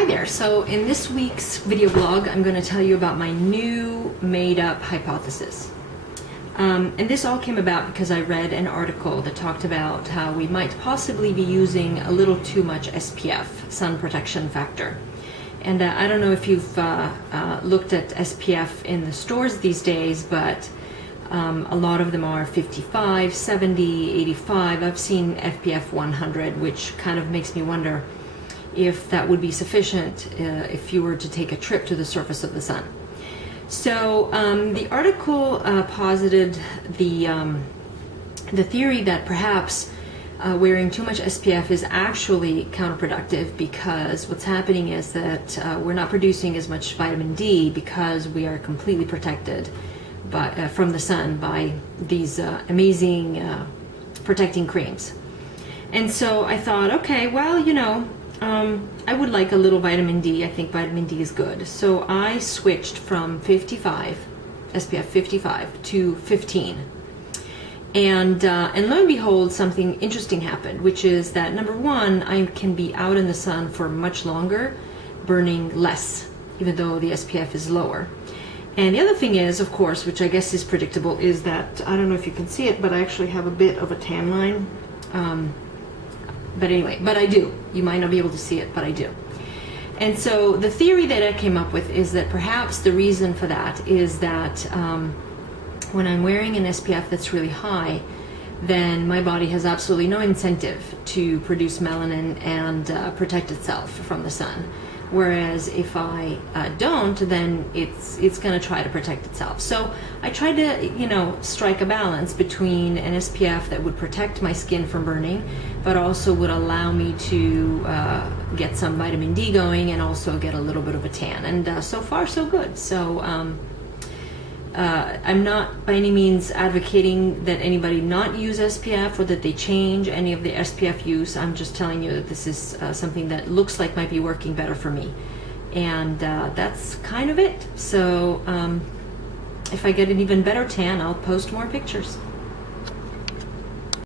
Hi there. So in this week's video blog, I'm going to tell you about my new made-up hypothesis. And this all came about because I read an article that talked about how we might possibly be using a little too much SPF, sun protection factor. And I don't know if you've looked at SPF in the stores these days, but a lot of them are 55, 70, 85. I've seen FPF 100, which kind of makes me wonder if that would be sufficient if you were to take a trip to the surface of the sun. So the article posited the theory that perhaps wearing too much SPF is actually counterproductive, because what's happening is that we're not producing as much vitamin D because we are completely protected from the sun by these amazing protecting creams. And so I thought, okay, well, I would like a little vitamin D. I think vitamin D is good. So I switched from 55, SPF 55 to 15. And lo and behold, something interesting happened, which is that number one, I can be out in the sun for much longer, burning less, even though the SPF is lower. And the other thing is, of course, which I guess is predictable, is that, I don't know if you can see it, but I actually have a bit of a tan line. But anyway, but I do. You might not be able to see it, but I do. And so the theory that I came up with is that perhaps the reason for that is that when I'm wearing an SPF that's really high, then my body has absolutely no incentive to produce melanin and protect itself from the sun. Whereas if I don't, then it's going to try to protect itself. So I tried to, strike a balance between an SPF that would protect my skin from burning, but also would allow me to get some vitamin D going and also get a little bit of a tan. And so far, so good. So I'm not by any means advocating that anybody not use SPF or that they change any of the SPF use. I'm just telling you that this is something that looks like might be working better for me. And that's kind of it. So if I get an even better tan, I'll post more pictures.